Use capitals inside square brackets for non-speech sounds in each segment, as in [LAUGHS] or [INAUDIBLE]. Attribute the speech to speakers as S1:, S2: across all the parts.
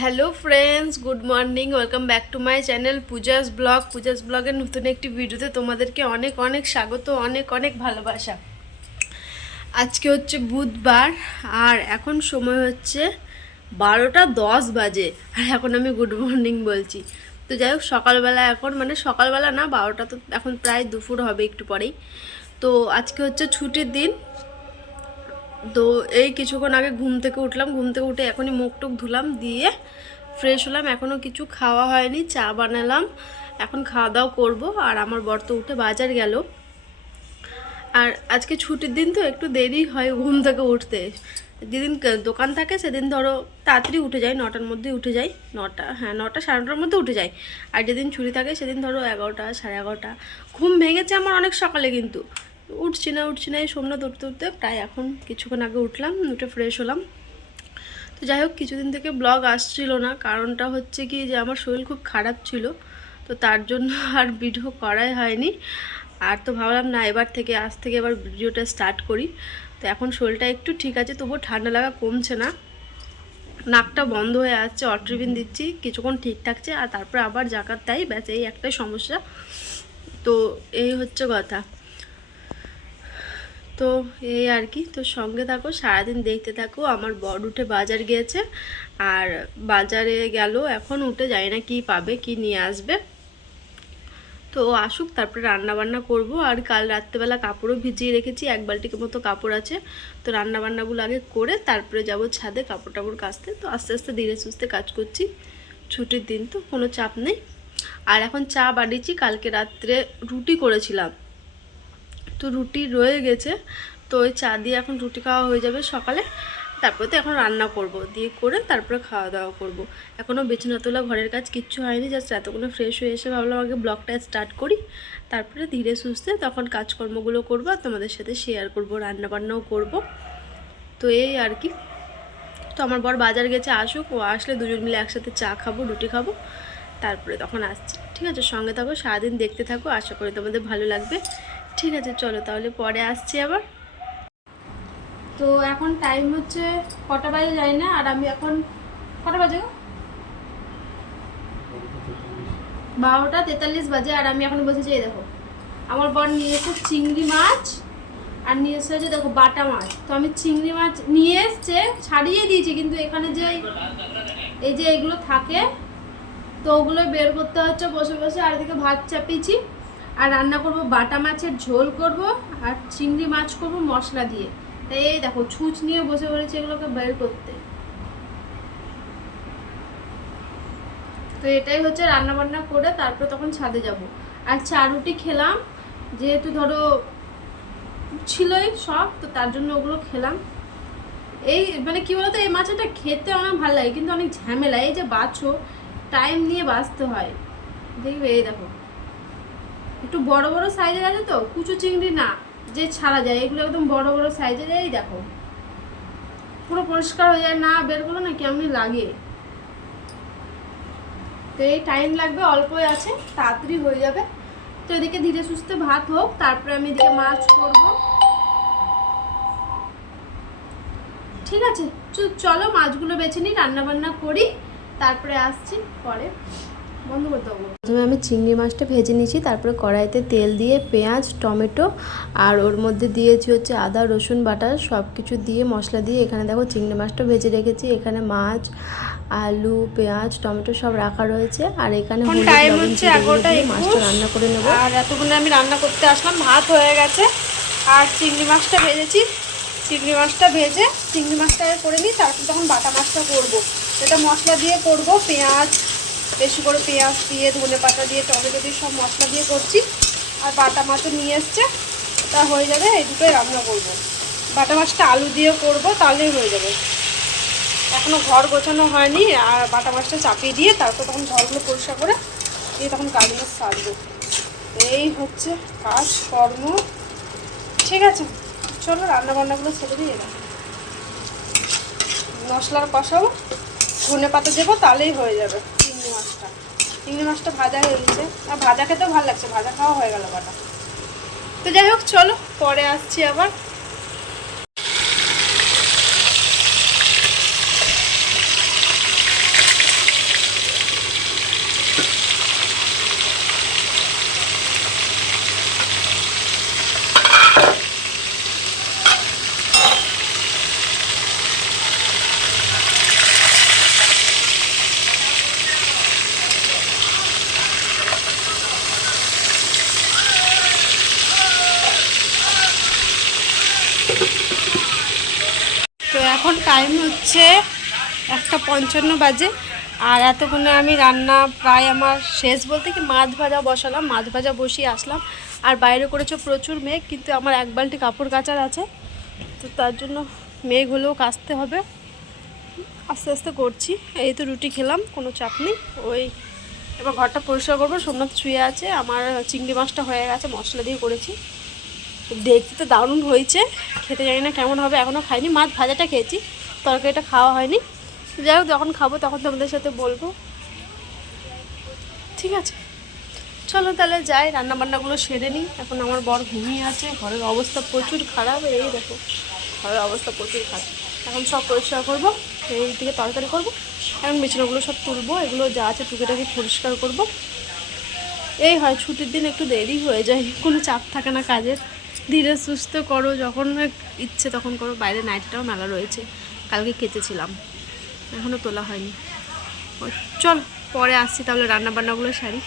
S1: Hello friends good morning welcome back to my channel Puja's blog Puja's ব্লগের নতুন একটি ভিডিওতে তোমাদেরকে অনেক অনেক স্বাগত, অনেক অনেক ভালোবাসা। আজকে হচ্ছে বুধবার, আর এখন সময় হচ্ছে বারোটা দশ বাজে। আর এখন আমি গুড মর্নিং বলছি। তো যাই হোক, সকালবেলা এখন মানে সকালবেলা না, বারোটা তো এখন প্রায় দুপুর হবে একটু পরেই। তো আজকে হচ্ছে ছুটির দিন। তো এই কিছুক্ষণ আগে ঘুম থেকে উঠলাম, ঘুম থেকে উঠে এখনই মুখ টুক ধুলাম, দিয়ে ফ্রেশ হলাম, এখনও কিছু খাওয়া হয়নি, চা বানালাম, এখন খাওয়া দাওয়া করব, আর আমার বর তো উঠে বাজার গেল। আর আজকে ছুটির দিন তো একটু দেরি হয় ঘুম থেকে উঠতে। যেদিন দোকান থাকে সেদিন ধরো তাড়াতাড়ি উঠে যায় নটার মধ্যে উঠে যাই, নটা হ্যাঁ নটা সাড়ে নটার মধ্যে উঠে যাই। আর যেদিন ছুটি থাকে সেদিন ধরো এগারোটা, সাড়ে এগারোটা। ঘুম ভেঙেছে আমার অনেক সকালে কিন্তু। উঠছি না উঠছি না। এই সোমনাথ উঠতে উঠতে প্রায় এখন কিছুক্ষণ আগে উঠলাম, উঠে ফ্রেশ হলাম। তো যাই হোক, কিছুদিন থেকে ব্লগ আসছিল না। কারণটা হচ্ছে কি যে আমার শরীর খুব খারাপ ছিল, তো তার জন্য [LAUGHS] আর ভিডিও করাই হয়নি। আর তো ভাবলাম, না, এবার থেকে, আজ থেকে এবার ভিডিওটা স্টার্ট করি। তো এখন শরীরটা একটু ঠিক আছে, তবুও ঠান্ডা লাগা কমছে না। নাকটা বন্ধ হয়ে আসছে অট্রিবিন দিচ্ছি, কিছুক্ষণ ঠিক থাকছে, আর তারপরে আবার জাকাত তাই ব্যাস, এই একটাই সমস্যা। তো এই হচ্ছে কথা। তো এই আর কি। তো সঙ্গে থাকো, সারাদিন দেখতে থাকো। আমার বড় উঠে বাজার গিয়েছে আর বাজারে গেল। এখন উঠে যায় না কি পাবে, কি নিয়ে আসবে। তো ও আসুক, তারপরে রান্না বান্না করব। আর কাল রাত্রেবেলা কাপড়ও ভিজিয়ে রেখেছি, এক বালতির মতো কাপড় আছে। তো রান্না বান্নাগুলো আগে করে তারপরে যাব ছাদে কাপড় টাপড় কাচতে। তো আস্তে আস্তে ধীরে সুস্থে কাজ করছি। ছুটির দিন তো, কোনো চাপ নেই। আর এখন চা বানিয়েছি, কালকে রাত্রে রুটি করেছিলাম। তো রুটি রয়ে গেছে। তো ওই চা দিয়ে এখন রুটি খাওয়া হয়ে যাবে সকালে। তারপরে তো এখন রান্না করব। দিয়ে করে তারপরে খাওয়া দাওয়া করব। এখনও বিছানা তোলা ঘরের কাজ কিচ্ছু হয়নি জাস্ট এতগুলো ফ্রেশ হয়ে এসে ভাবলাম আগে ব্লগটা স্টার্ট করি। তারপরে ধীরে সুস্থে তখন কাজকর্মগুলো করব আর তোমাদের সাথে শেয়ার করব রান্না বান্নাও করব। তো এই আর কি। তো আমার বর বাজার গেছে, আসুক। ও আসলে দুজন মিলে একসাথে চা খাব, রুটি খাব। তারপরে তখন আসছি। ঠিক আছে, সঙ্গে থাকো, সারাদিন দেখতে থাকো। আশা করি তোমাদের ভালো লাগবে। ঠিক আছে, চলো তাহলে পরে আসছি আবার। তো এখন টাইম হচ্ছে কটা বাজে যাই না, আর আমি এখন কটা বাজে? বারোটা তেতাল্লিশ বাজে, আর আমি এখন বসেছি এই দেখো, আমার বর নিয়ে এসে চিংড়ি মাছ, আর নিয়ে এসে হচ্ছে দেখো বাটা মাছ। তো আমি চিংড়ি মাছ নিয়ে এসছে, ছাড়িয়ে দিয়েছি, কিন্তু এখানে যে এই- এই যে এগুলো থাকে, তো ওগুলো বের করতে হচ্ছে বসে বসে, আর এদিকে ভাত চাপিয়েছি। আর রান্না করব, বাটা মাছের ঝোল করব আর চিংড়ি মাছ করব মশলা দিয়ে। তাই এই দেখো, ছুঁচ নিয়ে বসে পড়েছি এগুলোকে বের করতে। তো এটাই হচ্ছে রান্না বান্না করে তারপর তখন ছাদে যাব। আর চা রুটি খেলাম, যেহেতু ধরো ছিলই সব, তো তার জন্য ওগুলো খেলাম। এই মানে কি বলতো, এই মাছটা খেতে অনেক ভালো লাগে, কিন্তু অনেক ঝামেলা। এই যে বাছো টাইম নিয়ে বাঁচতে হয়। দেখবে, এই দেখো। একটু বড় বড় সাইজের আছে তো, কুচু চিংড়ি না, যে ছাড়া যায়, এগুলো একদম বড় বড় সাইজের এই দেখো। পুরো পরিষ্কার হয়ে যায়, না বের করল না কেমন লাগে। তো এই টাইম লাগবে, অল্পই আছে, তাড়াতাড়ি হয়ে যাবে। তো এদিকে ধীরে সুস্থে ভাত হোক, তারপরে আমি এদিকে মাছ করব। ঠিক আছে চলো মাছগুলো বেছে নিই রান্না বান্না করি, তারপরে আসছি পরে। প্রথমে আমি চিংড়ি মাছটা ভেজে নিয়েছি তারপরে কড়াইতে তেল দিয়ে পেঁয়াজ টমেটো আর ওর মধ্যে দিয়েছি হচ্ছে আদা রসুন বাটা সব কিছু দিয়ে মশলা দিয়ে এখানে দেখো চিংড়ি মাছটা ভেজে রেখেছি। এখানে মাছ আলু পেঁয়াজ টমেটো সব রাখা রয়েছে আর এখানে
S2: হচ্ছে 11টা
S1: মাছটা রান্না করে নেব।
S2: আর এতক্ষণে আমি রান্না করতে আসলাম ভাত হয়ে গেছে। আর চিংড়ি মাছটা ভেজেছি। চিংড়ি মাছটা ভেজে চিংড়ি মাছটা করে নিই তারপর তখন বাটা মাছটা করব। এটা মশলা দিয়ে করব পেঁয়াজ বেশি করে পেঁয়াজ দিয়ে, ধনে পাতা দিয়ে, টমেটো দিয়ে সব মশলা দিয়ে করছি। আর বাটা মাছও নিয়ে এসছে। তা হয়ে যাবে, এই দুটোই রান্না করব। বাটা মাছটা আলু দিয়ে করব, তাহলেই হয়ে যাবে। এখনও ঘর গোছানো হয়নি, আর বাটা মাছটা চাপিয়ে দিয়ে তারপর তখন ঘরগুলো পরিষ্কার করে দিয়ে তখন কাজগুলো সারবো। এই হচ্ছে কাজ কর্ম ঠিক আছে, চলো রান্না বান্নাগুলো ছেড়ে দিয়ে মশলার কষাবো। ধনে পাতা দেবো, তাহলেই হয়ে যাবে। চিংড়ি মাছটা। চিংড়ি মাছটা ভাজা হয়ে গেছে। আর ভাজা খেতেও ভালো লাগছে, ভাজা খাওয়া হয়ে গেল বাটা তো যাই হোক, চলো, পরে আসছি আবার
S1: হচ্ছে একটা পঞ্চান্ন বাজে। আর এতক্ষণে আমি রান্না প্রায় আমার শেষ বলতে কি মাছ ভাজা বসালাম, মাছ ভাজা বসিয়ে আসলাম। আর বাইরে করেছে প্রচুর মেঘ, কিন্তু আমার এক বালটি কাপড় কাচার আছে। তো তার জন্য মেঘ হলেও কাচতে হবে। আস্তে আস্তে করছি। এই তো রুটি খেলাম, কোনো চাপ নেই। ওই এবার ঘরটা পরিষ্কার করব। সোমনাথ শুয়ে আছে, আমার চিংড়ি মাছটা হয়ে গেছে, মশলা দিয়ে করেছি। দেখতে তো দারুণ হয়েছে, খেতে জানি না কেমন হবে এখনও খাইনি। মাছ ভাজাটা খেয়েছি, তরকারিটা খাওয়া হয়নি। যাই হোক, যখন খাব তখন তোমাদের সাথে বলব। ঠিক আছে। চলো তাহলে যাই রান্না বান্নাগুলো সেরে নিই। এখন আমার বর ঘুমিয়ে আছে, ঘরের অবস্থা প্রচুর খারাপ, এই দেখো, ঘরের অবস্থা প্রচুর খারাপ। এখন সব পরিষ্কার করব, এই দিকে তরকারি করব, এখন বিছানাগুলো সব তুলবো, এগুলো যা আছে টুকিটাকি পরিষ্কার করব। এই হয়, ছুটির দিন একটু দেরি হয়ে যায়, কোনো চাপ থাকে না কাজের। ধীরে সুস্থ করো, যখন ইচ্ছে তখন করো, বাইরে নাইটটাও মেলা রয়েছে, কালকে কেচেছিলাম এখনও তোলা হয়নি। চল, পরে আসছি তাহলে রান্না বান্নাগুলো সারি।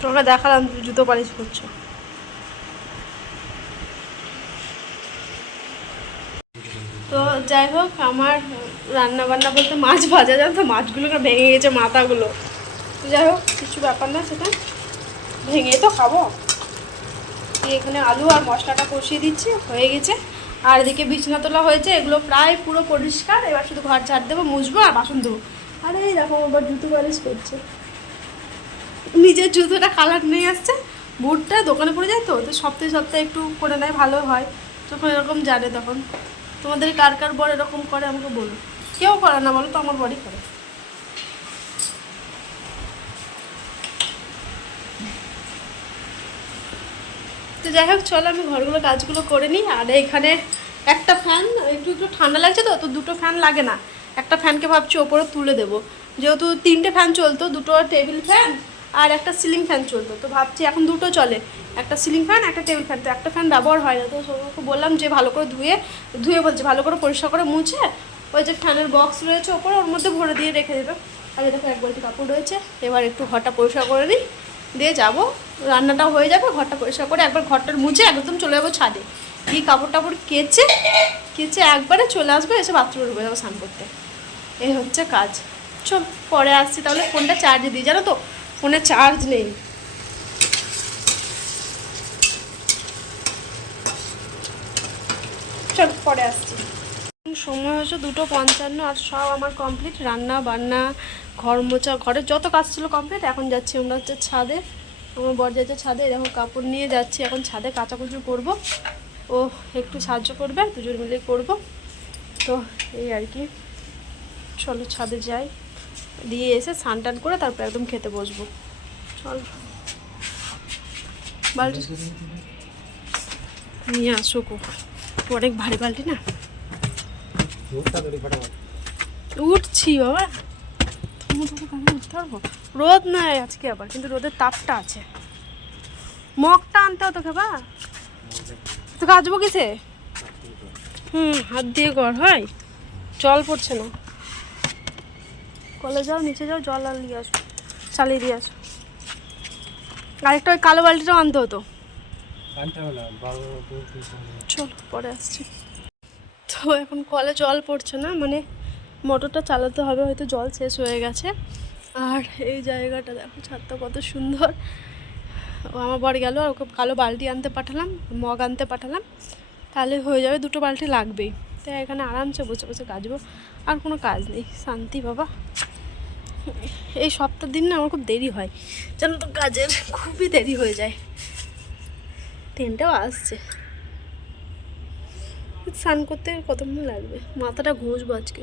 S1: তোমাকে দেখালাম জুতো পালিশ করছ তো যাই হোক, আমার রান্না বান্না বলতে মাছ ভাজা তো? মাছগুলো ভেঙে গেছে মাথাগুলো। যাই হোক, কিছু ব্যাপার না, সেটা ভেঙে তো খাব। এখানে আলু আর মশলাটা কষিয়ে দিচ্ছি, হয়ে গেছে। আর এদিকে বিছনা তোলা হয়েছে, এগুলো প্রায় পুরো পরিষ্কার। এবার শুধু ঘর ছাড় দেবো, মুছবো আর বাসন দেবো আর এই দেখো আবার জুতো পালিশ করছে। নিজের জুতোটা কালার নেই আসছে। বুটটা দোকানে পড়ে যায় তো তো সপ্তাহে সপ্তাহে একটু করে নেয়, ভালো হয়। যখন এরকম জানে তখন। তোমাদের কার কার বর এরকম করে আমাকে বলো। কেউ করে না, বলো তো আমার বড়ি করে। তো যাই হোক, চলো আমি ঘরগুলো কাজগুলো করে নিই। আর এখানে একটা ফ্যান একটু একটু ঠান্ডা লাগছে তো তো দুটো ফ্যান লাগে না। একটা ফ্যানকে ভাবছি ওপরে তুলে দেবো। যেহেতু তিনটে ফ্যান চলতো, দুটো টেবিল ফ্যান আর একটা সিলিং ফ্যান চলতো। তো ভাবছি এখন দুটো চলে। একটা সিলিং ফ্যান একটা টেবিল ফ্যান তো একটা ফ্যান ব্যবহার হয় না। তো সৌরভকে বললাম যে ভালো করে ধুয়ে ধুয়ে বলছে, ভালো করে পরিষ্কার করে মুছে, ওই যে ফ্যানের বক্স রয়েছে ওপরে, ওর মধ্যে ভরে দিয়ে রেখে দেবে। আর দেখো এক বালতি কাপড় রয়েছে। এবার একটু ঘরটা পরিষ্কার করে নিই। দিয়ে যাব। রান্নাটা হয়ে যাবে, ঘরটা পরিষ্কার করে একবার ঘরটার মুছে একদম চলে যাব ছাদে। দিয়ে কাপড় টাপড় কেচে কেচে একবারে চলে আসবে, এসে বাথরুমে ঢুকে যাব স্নান করতে। এই হচ্ছে কাজ। চল, পরে আসছি। তাহলে ফোনটা চার্জে দিই, জানো তো? ফোনে চার্জ নেই। চল পরে আসছি। সময় হয়েছে দুটো পঞ্চান্ন আর সব আমার কমপ্লিট রান্না, বান্না, ঘর মোছা ঘরের যত কাজ ছিল কমপ্লিট এখন যাচ্ছি আমরা হচ্ছে ছাদে। আমার বর যাচ্ছে ছাদে, এরকম কাপড় নিয়ে যাচ্ছি। এখন ছাদে কাচাকুচু করব। ও একটু সাহায্য করবে, দুজন মিলে করব। তো এই আর কি। চলো ছাদে যাই। দিয়ে এসে স্নান টান করে তারপর একদম খেতে বসবো। চল। বালতি নিয়ে আসো গো। অনেক ভারী বালতি না? উঠছি বাবা। উঠতে রোদ নয় আজকে আবার, কিন্তু রোদের তাপটা আছে। মগটা আনতে হতো খেবা তো কাচবো কিসে? হুম, হাত দিয়ে কর হয়? জল পড়ছে না। কলে যাও নিচে যাও জল আর নিয়ে আসো চালিয়ে দিয়ে আসো। আরেকটা ওই কালো বালতিটাও আনতে হতো। চল পরে আসছি। তো এখন কলে জল পড়ছে না মানে মোটরটা চালাতে হবে হয়তো জল শেষ হয়ে গেছে। আর এই জায়গাটা দেখো ছাদটা কত সুন্দর। ও আমার বর গেল আর ওকে কালো বালতি আনতে পাঠালাম মগ আনতে পাঠালাম। তাহলে হয়ে যাবে দুটো বালতি লাগবেই। তাই এখানে আরামসে বসে বসে কাচবো আর কোনো কাজ নেই। শান্তি বাবা। এই সপ্তাহ দিন না আমার খুব দেরি হয়। যেন তো কাজের খুবই দেরি হয়ে যায়। ট্রেনটাও আসছে। স্নান করতে কতক্ষণ লাগবে? মাথাটা ঘষবো আজকে।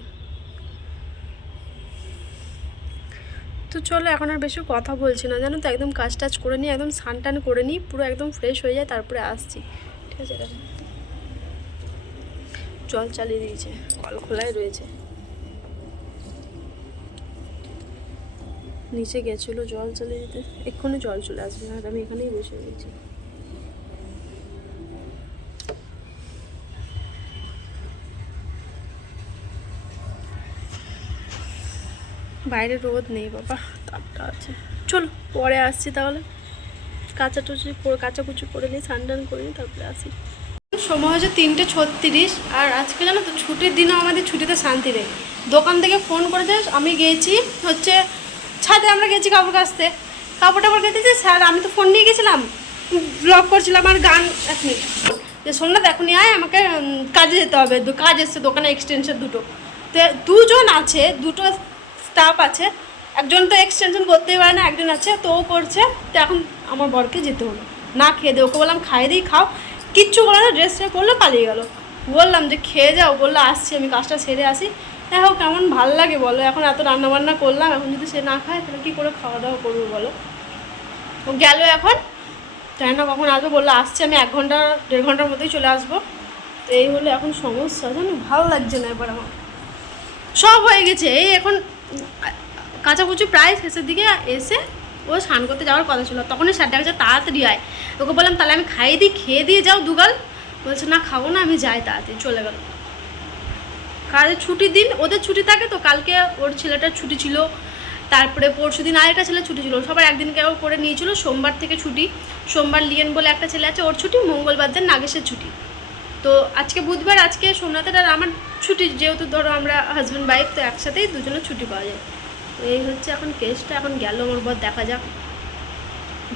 S1: তো চলো, এখন আর বেশি কথা বলছি না। জানো তো, একদম কাজ টাজ করে নিই একদম স্নান টান করে নিই পুরো একদম ফ্রেশ হয়ে যায়, তারপরে আসছি। ঠিক আছে জল চালিয়ে দিয়েছে, কল খোলাই রয়েছে। নিচে গেছিল, জল চলে যেতে। এক্ষুনি জল চলে আসবে, আর আমি এখানেই বসে গেছি বাইরে রোদ নেই বাবা, তাপটা আছে। চলো, পরে আসছি তাহলে। কাঁচা টুচি কাঁচাকুচি করে নিই স্নান করে নিই তারপরে আসি। সময় হচ্ছে তিনটে ছত্রিশ, আর আজকে জানো তো, ছুটির দিনও আমাদের ছুটিতে শান্তি নেই। দোকান থেকে ফোন করে আমি গিয়েছি হচ্ছে ছাদে আমরা গেছি কাপড় কাচতে। কাপড় টাপড় কেটেছি, স্যার, আমি তো ফোন নিয়ে গেছিলাম। ব্লগ করছিলাম আর গান মিনিট যে না এখনই আয়, আমাকে কাজে যেতে হবে। দু- কাজ এসছে, দোকানে এক্সটেনশন দুটো। তো দুজন আছে, দুটো স্টাফ আছে। একজন তো এক্সটেনশন করতেই পারে না, একজন আছে, তো ও করছে। তো এখন আমার বরকে যেতে হলো। না খেয়ে দিয়ে ওকে বললাম খাই দিই, খাও। কিচ্ছু বলে না ড্রেস করল পালিয়ে গেল। বললাম যে, খেয়ে যাও। বলল, আসছি, আমি কাজটা সেরে আসি। দেখো কেমন ভালো লাগে বলো। এখন এত রান্না বান্না করলাম, এখন যদি সে না খায়, তাহলে কী করে খাওয়া দাওয়া করব বলো? ও গেল এখন। জানি না কখন আসবে, বলল আসছে আমি এক ঘণ্টা, দেড় ঘণ্টার মধ্যেই চলে আসব। তো এই হলো এখন সমস্যা, জানো? ভালো লাগছে না এবার আমার। সব হয়ে গেছে। এই এখন কাঁচাকুচি প্রায় শেষের দিকে এসে ও স্নান করতে যাওয়ার কথা ছিল। তখনই স্যার ডাকছে, তাড়াতাড়ি আয়। ওকে বললাম, তাহলে আমি খাইয়ে দিই, খেয়ে দিয়ে যাও দুগাল। বলছে, না, খাব না, আমি যাই তাড়াতাড়ি। চলে গেল। কাজের ছুটির দিন, ওদের ছুটি থাকে তো, কালকে ওর ছেলেটার ছুটি ছিল, তারপরে পরশু দিন আরেকটা ছেলে ছুটি ছিল সবার একদিন কেউ করে নিয়েছিল, সোমবার থেকে ছুটি, সোমবার লিয়েন বলে একটা ছেলে আছে, ওর ছুটি, মঙ্গলবার দিন নাগেশের ছুটি। তো আজকে বুধবার, আজকে সোমনাথের আর আমার ছুটি, যেহেতু ধরো আমরা হাজব্যান্ড ওয়াইফ তো একসাথেই দুজনের ছুটি পাওয়া যায়। তো এই হচ্ছে এখন কেসটা এখন গেল আমার বর দেখা যাক।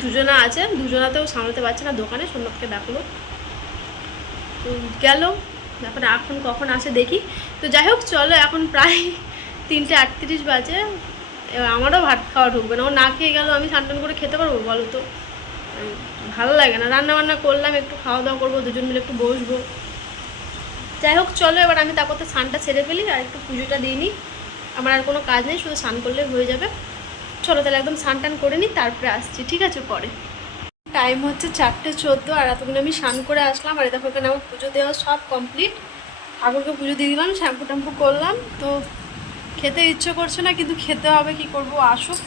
S1: দুজনা আছে দুজনাতেও সামলাতে পারছে না দোকানে, সোমনাথকে ডাকলো। তো গেল তারপরে এখন কখন আসে দেখি। তো যাই হোক, চলো এখন প্রায় তিনটে আটত্রিশ বাজে। এবার আমারও ভাত খাওয়া ঢুকবে না। ও না খেয়ে গেল আমি স্নান টান করে খেতে পারব বলো তো? ভালো লাগে না। রান্না বান্না করলাম, একটু খাওয়া দাওয়া করব, দুজন মিলে একটু বসবো। যাই হোক, চলো এবার আমি তারপর তো স্নানটা ছেড়ে ফেলি আর একটু পুজোটা দিই নিই। আমার আর কোনো কাজ নেই, শুধু স্নান করলে হয়ে যাবে। চলো তাহলে একদম স্নান টান করে নিই, তারপরে আসছি। ঠিক আছে, পরে। টাইম হচ্ছে চারটে চোদ্দ, আর এতক্ষণ আমি স্নান করে আসলাম, আর দেখো এখানে আমার পুজো দেওয়া সব কমপ্লিট ঠাকুরকে পুজো দিয়ে দিলাম, শ্যাম্পু ট্যাম্পু করলাম, তো খেতে ইচ্ছে করছে না, কিন্তু খেতে হবে, কি করব, আসুক।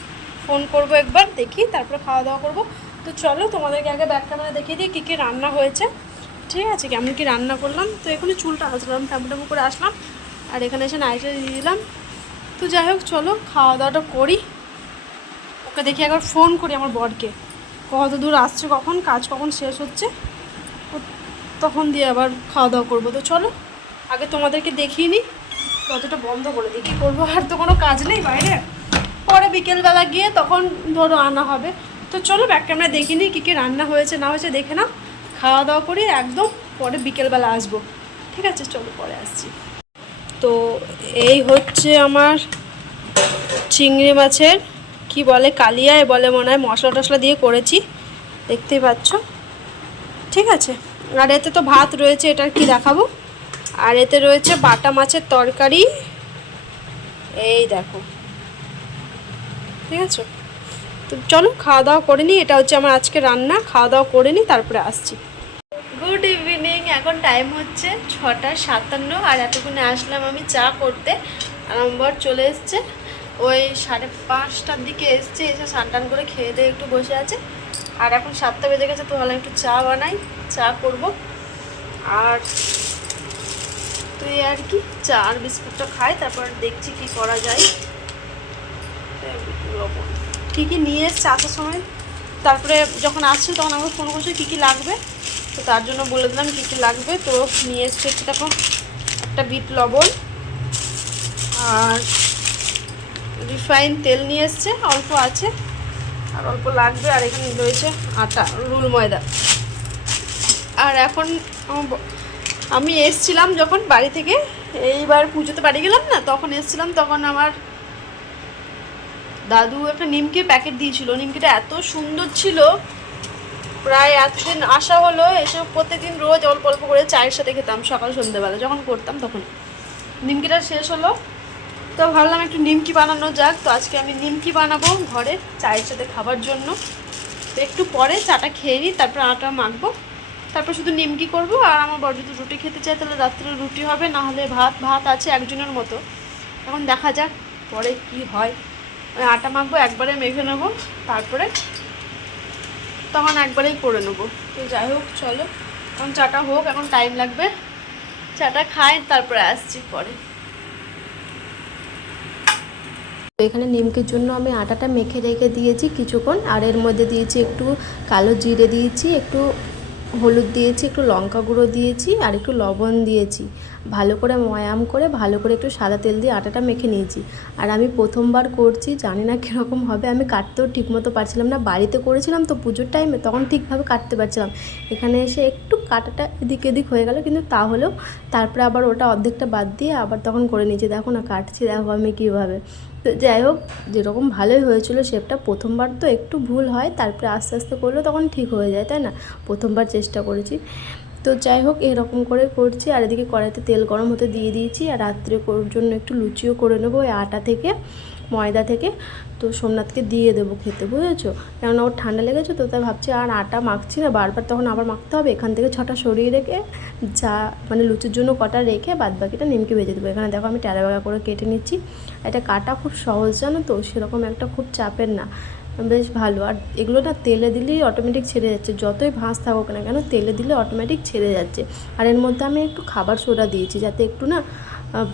S1: ফোন করব একবার, দেখি, তারপরে খাওয়া দাওয়া করব। তো চলো, তোমাদেরকে আগে ব্যাক ক্যামেরা দেখিয়ে দিই, কী কী রান্না হয়েছে। ঠিক আছে, কেমন কি রান্না করলাম। তো এখানে চুলটা আসলাম শ্যাম্পু ট্যাম্পু করে আসলাম, আর এখানে এসে নাইটে দিয়ে দিলাম। তো যাই হোক, চলো খাওয়া দাওয়াটা করি। ওকে দেখি, একবার ফোন করি আমার বরকে। কত দূর আসছে কখন, কাজ কখন শেষ হচ্ছে তখন দিয়ে আবার খাওয়া দাওয়া করব। তো চলো, আগে তোমাদেরকে দেখিয়ে নিই কতটা বন্ধ করে দিই, কী করব? আর তো কোনো কাজ নেই বাইরে। পরে বিকেলবেলা গিয়ে তখন ধরো আনা হবে। তো চলো ব্যাক ক্যামেরা দেখি নিই কী কী রান্না হয়েছে, না হয়েছে, দেখে নাও। খাওয়া দাওয়া করি একদম, পরে বিকেলবেলা আসব। ঠিক আছে, চলো পরে আসছি। তো এই হচ্ছে আমার চিংড়ি মাছের কি বলে, কালিয়ায় বলে মনে হয়, মশলা টশলা দিয়ে করেছি। দেখতেই পাচ্ছ। ঠিক আছে। আর এতে তো ভাত রয়েছে, এটার কি দেখাবো? আর এতে রয়েছে বাটা মাছের তরকারি। এই দেখো। ঠিক আছে? তো চলো, খাওয়া দাওয়া করে নিই। এটা হচ্ছে আমার আজকে রান্না। খাওয়া দাওয়া করে নিই, তারপরে আসছি। Good evening. এখন টাইম হচ্ছে ছটা সাতান্ন, আর এতক্ষণে আসলাম আমি চা করতে। আর আমার চলে এসছে। ওই সাড়ে পাঁচটার দিকে এসছে, এসে স্নান করে খেয়ে দিয়ে একটু বসে আছে। আর এখন সাতটা বেজে গেছে, তো ভালো একটু চা বানাই, চা করব। আর তুই আর কি, চা আর বিস্কুটটা খাই, তারপর দেখছি কি করা যায়। কী কী নিয়ে এসছে আসার সময়। তারপরে যখন আসছে তখন আমাকে ফোন করছে কী কী লাগবে। তো তার জন্য বলে দিলাম কী কী লাগবে। তো নিয়ে এসছে দেখো একটা বিট লবণ আর রিফাইন তেল নিয়ে এসছে, অল্প আছে, আর অল্প লাগবে, আর এখানে রয়েছে আটা, রুল ময়দা। আর এখন আমি এসছিলাম যখন বাড়ি থেকে, এইবার পুজোতে বাড়ি গেলাম না, তখন এসছিলাম, তখন আমার দাদু একটা নিমকি প্যাকেট দিয়েছিল। নিমকিটা এত সুন্দর ছিল, প্রায় এতদিন আসা হলো, এসে প্রত্যেকদিন রোজ অল্প অল্প করে চায়ের সাথে খেতাম সকাল সন্ধ্যেবেলা, যখন করতাম তখন। নিমকিটা শেষ হলো তো ভাবলাম একটু নিমকি বানানো যাক। তো আজকে আমি নিমকি বানাবো ঘরে চায়ের সাথে খাবার জন্য। তো একটু পরে চাটা খেয়ে নিই, তারপর আটা মাখবো। তারপর শুধু নিমকি করব আর আমার বড় যদি রুটি খেতে চায় তাহলে রাত্রে রুটি হবে, না হলে ভাত। ভাত আছে একজনের মতো। এখন দেখা যাক পরে কি হয়। ওই আটা মাখবো, একবারে মেখে নেব, তারপরে তখন একবারেই করে নেব। তো যাই হোক, চলো। এখন চাটা হোক, এখন টাইম লাগবে। চাটা খাই, তারপরে আসছি পরে।
S2: তো এখানে নিমকির জন্য আমি আটাটা মেখে রেখে দিয়েছি কিছুক্ষণ। আর এর মধ্যে দিয়েছি একটু কালো জিরে দিয়েছি, একটু হলুদ দিয়েছি, একটু লঙ্কা গুঁড়ো দিয়েছি, আর একটু লবণ দিয়েছি। ভালো করে ময়াম করে, ভালো করে একটু সাদা তেল দিয়ে আটাটা মেখে নিয়েছি। আর আমি প্রথমবার করছি, জানি না কীরকম হবে, আমি কাটতেও ঠিকমতো পারছিলাম না। বাড়িতে করেছিলাম তো পুজোর টাইমে, তখন ঠিকভাবে কাটতে পারছিলাম। এখানে এসে একটু কাটাটা এদিক এদিক হয়ে গেল, কিন্তু তাহলেও তারপরে আবার ওটা অর্ধেকটা বাদ দিয়ে আবার তখন করে নিয়েছি। দেখো না, কাটছি, দেখো আমি কীভাবে। তো যাই হোক, যেরকম ভালোই হয়েছিল শেপটা প্রথমবার তো একটু ভুল হয়, তারপরে আস্তে আস্তে করলে তখন ঠিক হয়ে যায়, তাই না? প্রথমবার চেষ্টা করেছি। তো যাই হোক, এরকম করে করছি, আর এদিকে কড়াইতে তেল গরম হতে দিয়ে দিয়েছি, আর রাত্রে জন্য একটু লুচিও করে নেব ওই আটা থেকে, ময়দা থেকে। তো সোমনাথকে দিয়ে দেবো খেতে, বুঝেছ? কেননা ওর ঠান্ডা লেগেছে তো, তাই ভাবছি আর আটা মাখছি না। বারবার তখন আবার মাখতে হবে, এখান থেকে ছটা সরিয়ে রেখে যা মানে লুচির জন্য কটা রেখে বাদ বাকিটা নিমকে ভেজে দেবো। এখানে দেখো আমি টেরা বেগা করে কেটে নিচ্ছি। এটা কাটা খুব সহজ, জানো তো? সেরকম একটা খুব চাপের না। বেশ ভালো। আর এগুলো না তেলে দিলেই অটোমেটিক ছেড়ে যাচ্ছে। যতই ভাঁজ থাকুক না কেন, তেলে দিলে অটোমেটিক ছেড়ে যাচ্ছে। আর এর মধ্যে আমি একটু খাবার সোডা দিয়েছি, যাতে একটু না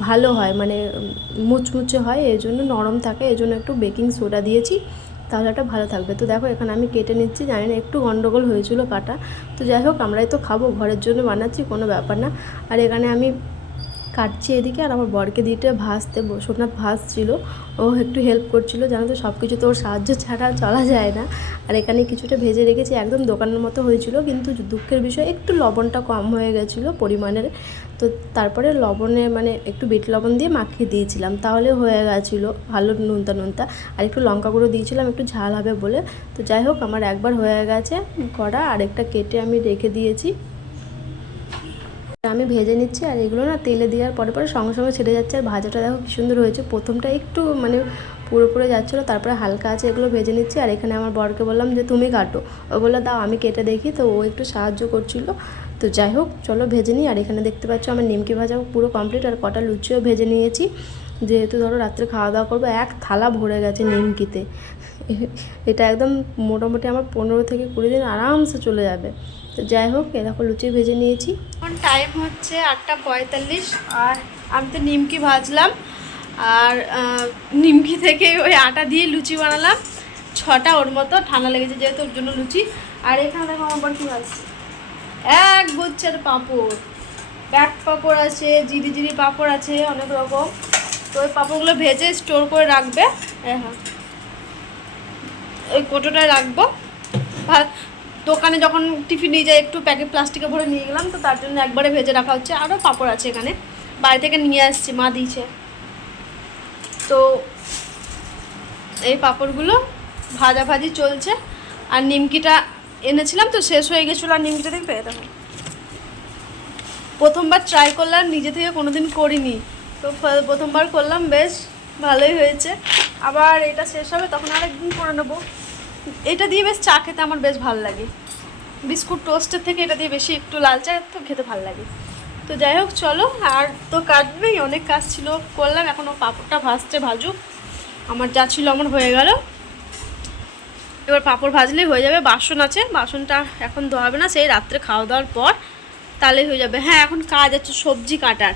S2: ভালো হয় মানে মুচমুচে হয় এই জন্য নরম থাকে এই জন্য একটু বেকিং সোডা দিয়েছি তাহলে এটা ভালো থাকবে। তো দেখো, এখানে আমি কেটে নিচ্ছি, জানি না, একটু গন্ডগোল হয়েছিল কাটা। তো যাই হোক, আমরাই তো খাব, ঘরের জন্য বানাচ্ছি, কোনো ব্যাপার না। আর এখানে আমি কাটছি এদিকে, আর আমার বরকে দিতে ভাজতে সোমনাথ ভাজছিল ও একটু হেল্প করছিল, জানো তো সব কিছু তো ওর সাহায্য ছাড়া চলা যায় না। আর এখানে কিছুটা ভেজে রেখেছি, একদম দোকানের মতো হয়েছিল, কিন্তু দুঃখের বিষয়, একটু লবণটা কম হয়ে গেছিল পরিমাণের। তো তারপরে লবণে মানে একটু বিট লবণ দিয়ে মাখিয়ে দিয়েছিলাম, তাহলে হয়ে গেছিল ভালো নুনতা নুনতা। আর একটু লঙ্কা গুঁড়ো দিয়েছিলাম, একটু ঝাল হবে বলে। তো যাই হোক, আমার একবার হয়ে গেছে করা আরেকটা কেটে আমি রেখে দিয়েছি। আমি ভেজে নিচ্ছি, আর এগুলো না তেলে দেওয়ার পরে পরে সঙ্গে সঙ্গে ছেড়ে যাচ্ছে। আর ভাজাটা দেখো কি সুন্দর হয়েছে, প্রথমটা একটু মানে পুরো পুরো যাচ্ছিল, তারপরে হালকা আছে এগুলো ভেজে নিচ্ছি। আর এখানে আমার বরকে বললাম যে, তুমি কাটো। ও বলল, দাও, আমি কেটে দেখি। তো ও একটু সাহায্য করছিল। তো যাই হোক, চলো ভেজে নিই। আর এখানে দেখতে পাচ্ছ আমার নিমকি ভাজা পুরো কমপ্লিট আর কটা লুচিও ভেজে নিয়েছি। যেহেতু ধরো রাত্রে খাওয়া দাওয়া করব, এক থালা ভরে গেছে নিমকিতে। এটা একদম মোটামুটি আমার পনেরো থেকে কুড়ি দিন আরামসে চলে যাবে। তো যাই হোক এরকম লুচি ভেজে নিয়েছি।
S1: এখন টাইম হচ্ছে আটটা পঁয়তাল্লিশ। আর আমি তো নিমকি ভাজলাম। আর নিমকি থেকে ওই আটা দিয়ে লুচি বানালাম। ছটা ওর মতো, ঠান্ডা লেগেছে যেহেতু ওর জন্য লুচি। আর এখানে দেখো আমার কি ভাজছে। এক গুচ্ছের পাঁপড়। ব্যাক পাঁপড় আছে, জিরি জিরি পাঁপড় আছে, অনেক রকম। তো ওই পাঁপড়গুলো ভেজে স্টোর করে রাখবে। হ্যাঁ ওই কোটোটায় রাখব। দোকানে যখন টিফিন নিয়ে যাই একটু প্যাকেট প্লাস্টিকে ভরে নিয়ে গেলাম, তো তার জন্য একবারে ভেজে রাখা হচ্ছে। আরও পাঁপড় আছে এখানে। বাড়ি থেকে নিয়ে আসছি, মা দিয়েছে। তো এই পাঁপড়গুলো ভাজাভাজি চলছে। আর নিমকিটা এনেছিলাম তো শেষ হয়ে গেছিল আর নিমকিটা দেখবে? দেখো। প্রথমবার ট্রাই করলাম, নিজে থেকে কোনোদিন করিনি। তো প্রথমবার করলাম, বেশ ভালোই হয়েছে। আবার এটা শেষ হবে, তখন আরেকদিন করে নেব। এটা দিয়ে বেশ চা খেতে আমার বেশ ভালো লাগে। বিস্কুট টোস্টের থেকে এটা দিয়ে বেশি একটু লাল চা তো খেতে ভালো লাগে। তো যাই হোক, চলো। আর তো কাটবেই, অনেক কাজ ছিল, করলাম। এখনও পাপড়টা ভাজতে ভাজুক। আমার যা ছিল আমার হয়ে গেল। এবার পাঁপড় ভাজলেই হয়ে যাবে, বাসন আছে, বাসনটা এখন ধোয়া হবে না, সেই রাত্রে খাওয়া দাওয়ার পর তাহলেই হয়ে যাবে। হ্যাঁ এখন কাজ আছে সবজি কাটার।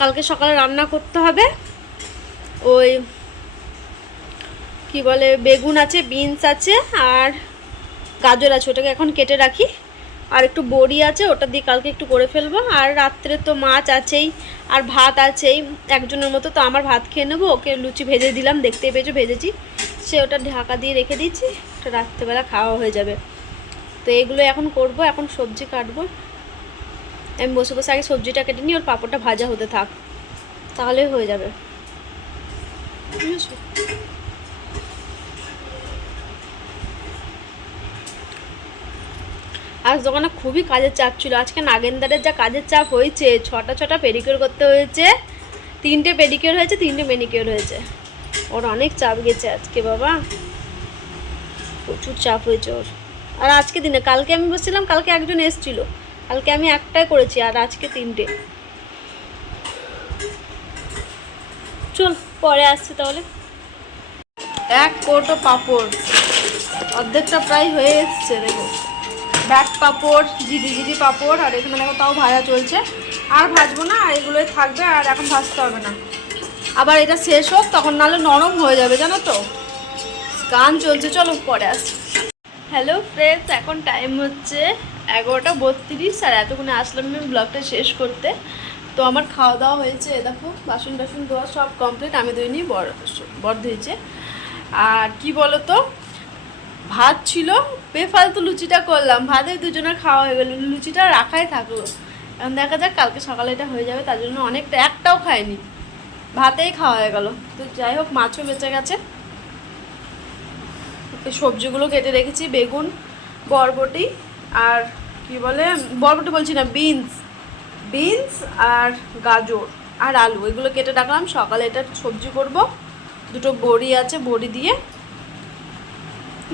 S1: কালকে সকালে রান্না করতে হবে, ওই কি বলে, বেগুন আছে, বিনস আছে, আর গাজর আছে, ওটাকে এখন কেটে রাখি। আর একটু বড়ি আছে, ওটা দিয়ে কালকে একটু করে ফেলব। আর রাত্রে তো মাছ আছেই, আর ভাত আছেই, একজনের মতো তো আমার ভাত খেয়ে নেব, ওকে লুচি ভেজে দিলাম, দেখতেই পেয়েছ, ভেজেছি। সে ওটা ঢাকা দিয়ে রেখে দিচ্ছি রাত্রেবেলা খাওয়া হয়ে যাবে। তো এগুলো এখন করব, এখন সবজি কাটবো। আমি বসে বসে আগে সবজিটা কেটে নিই, ওর পাঁপড়টা ভাজা হতে থাক। তাহলে হয়ে যাবে। আজ দোকানে খুবই কাজের চাপ ছিল। আজকে নাগেন্দারের যা কাজের চাপ হয়েছে, ছটা ছটা পেডিকিওর করতে হয়েছে, তিনটে পেডিকিওর হয়েছে, তিনটে মেনিকিওর হয়েছে। ওর অনেক চাপ গেছে আজকে, বাবা। প্রচুর চাপ হয়েছে ওর। আর আজকে দিনে, কালকে আমি বসছিলাম, কালকে একজন এসছিল। কালকে আমি একটাই করেছি, আর আজকে তিনটে। চল, পরে আসছি তাহলে। এক কোটো পাপড়। অর্ধেকটা প্রায় হয়ে এসছে, দেখো। ব্যাক পাপড় জিরি জিরি পাপড়, আর এখানে দেখো তাও ভাজা চলছে। আর ভাজবো না, আর এগুলোই থাকবে, আর এখন ভাজতে হবে না।
S3: আবার এটা শেষ হোক, তখন নাহলে নরম হয়ে যাবে, জানো তো? গান চলছে, চলো পরে আসছি
S1: হ্যালো ফ্রেন্ডস এখন টাইম হচ্ছে এগারোটা বত্রিশ আর এতক্ষণে আসলাম আমি ব্লগটা শেষ করতে। তো আমার খাওয়া দাওয়া হয়েছে দেখো, বাসন টাসন ধোয়া সব কমপ্লিট আমি ধুইনি বর বর ধুয়েছে। আর কি বলো তো ভাত ছিল, বেফালতু লুচিটা করলাম, ভাতে দুজনের খাওয়া হয়ে গেল, লুচিটা রাখাই থাকল। এখন দেখা যাক, কালকে সকালে এটা হয়ে যাবে, তার জন্য অনেকটা একটাও খায়নি ভাতেই খাওয়া হয়ে গেল। তো যাই হোক, মাছও বেঁচে গেছে। সবজিগুলো কেটে রেখেছি বেগুন, বরবটি আর কি বলে, বরবটি বলছি না, বিনস বিনস আর গাজর আর আলু। এগুলো কেটে রাখলাম, সকালে এটা সবজি করব। দুটো বড়ি আছে, বড়ি দিয়ে।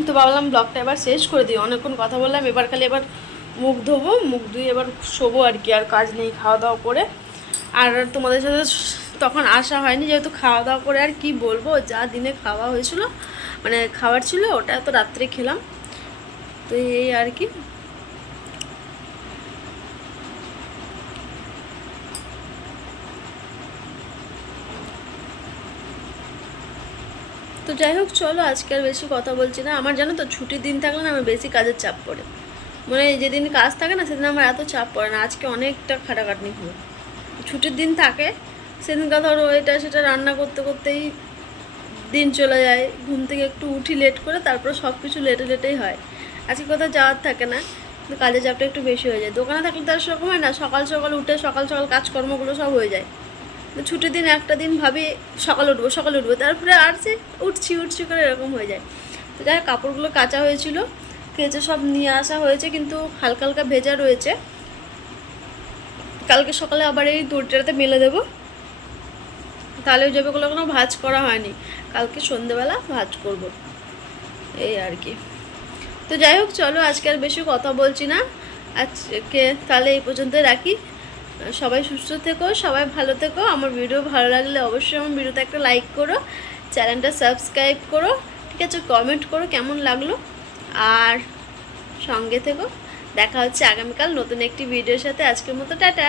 S1: তো ভাবলাম ব্লগটা এবার শেষ করে দিই। অনেকক্ষণ কথা বললাম, এবার খালি এবার মুখ ধোবো, মুখ ধুয়ে এবার শোবো আর কি, আর কাজ নেই খাওয়া দাওয়া করে। আর তোমাদের সাথে তখন আসা হয়নি, যেহেতু খাওয়া দাওয়া করে আর কি বলব, যা দিনে খাওয়া হয়েছিল। মানে খাবার ছিল, ওটা তো রাত্রে খেলাম। তো এই আর কি। তো যাই হোক, চলো আজকে আর বেশি কথা বলছি না। আমার জানো তো, ছুটির দিন থাকলে না আমার বেশি কাজের চাপ পড়ে। মানে যেদিন কাজ থাকে না, সেদিন আমার এত চাপ পড়ে না। আজকে অনেকটা খাটাখাটনি হলো। ছুটির দিন থাকে, সেদিনকার ধরো এটা সেটা রান্না করতে করতেই দিন চলে যায়, ঘুম থেকে একটু উঠি লেট করে তারপর সব কিছু লেটে লেটেই হয়। আজকে কোথাও যাওয়ার থাকে না কাজের চাপটা একটু বেশি হয়ে যায়। দোকানে থাকলে তার সেরকম হয় না, সকাল সকাল উঠে সকাল সকাল কাজকর্মগুলো সব হয়ে যায়। তো ছুটির দিন একটা দিন ভাবি সকাল উঠবো সকাল উঠবো, তারপরে আর যে উঠছি উঠছি করে এরকম হয়ে যায়। তো যাই কাপড়গুলো কাঁচা হয়েছিল, কেচে সব নিয়ে আসা হয়েছে, কিন্তু হালকা হালকা ভেজা রয়েছে। কালকে সকালে আবার এই দুটাতে মেলে দেবো। তাহলে ওই জবেগুলো কোনো ভাজ করা হয়নি। কালকে সন্ধেবেলা ভাজ করব। এই আর কি। তো যাই হোক, চলো আজকে আর বেশি কথা বলছি না। আজকে তাহলে এই পর্যন্ত রাখি। সবাই সুস্থ থেকো, সবাই ভালো থেকো। আমার ভিডিও ভালো লাগলে অবশ্যই আমার ভিডিওতে একটা লাইক করো। চ্যানেলটা সাবস্ক্রাইব করো। ঠিক আছে কমেন্ট করো কেমন লাগল। আর সঙ্গে থেকো। দেখা হচ্ছে আগামীকাল নতুন একটি ভিডিওর সাথে। আজকের মতো টাটা।